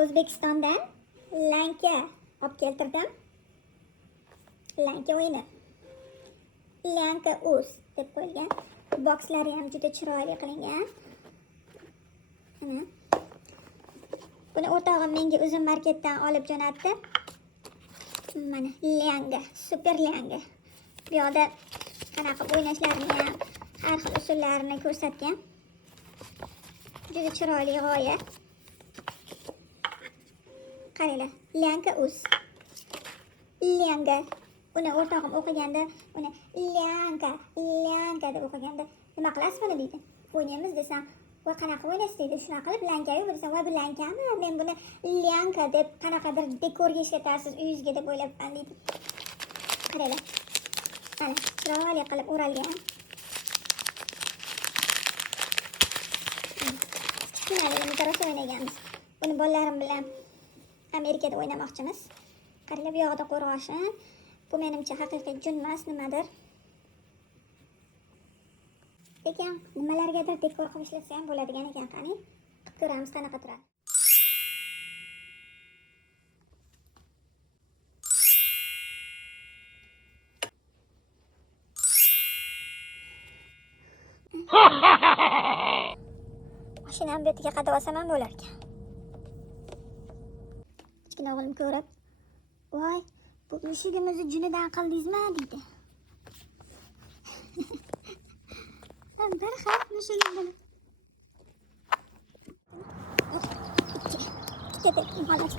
O'zbekistondan lanka olib keltirdim. Lanka o'yini. Lanka uz deb qo'yilgan. Bokslari ham juda chiroyli qilingan. Mana. Buni o'rtog'im menga Uzun marketdan olib jo'natdi. Mana langa, super langa. Bu yoqda qanaqa o'ynashlarini ham, har xil usullarini ko'rsatgan. Juda chiroyli g'oya. Qaranglar, lanka uz. Langa. Uni o'rtog'im o'qiganda, uni lanka deb o'qiganda, nima qilasiz buni deydi. O'ynaymiz desam, voy qanaqa o'ynaysiz deydi. Shunaqa qilib lanka-yu desam, voy bu lankami? Men buni lanka deb qanaqadir dekorga ishlatarsiz uyingizga deb o'ylabman deydi. Qaranglar. Mana chiroyli qilib o'ralgan. Kichkinaligimizda rosa o'ynaganmiz. Buni bolalarim bilan Amerikada o'ynamoqchimiz. Qaranglar, bu yoqda qo'rg'oshin. Bu menimcha haqiqiy junmas nimadir. Lekin nimalargadir dekor qilib ishlasa ham bo'ladigan ekan, qani. Qilib ko'ramiz qanaqa turadi. Mashinam bu yerga qadab olsam ham bo'lar ekan. Kichkina o'g'lim ko'rib, "Voy, bu mushugimizni junidan qildingizmi?" deydi. Bir xil mushugim bo'lib. Ketib, xolos.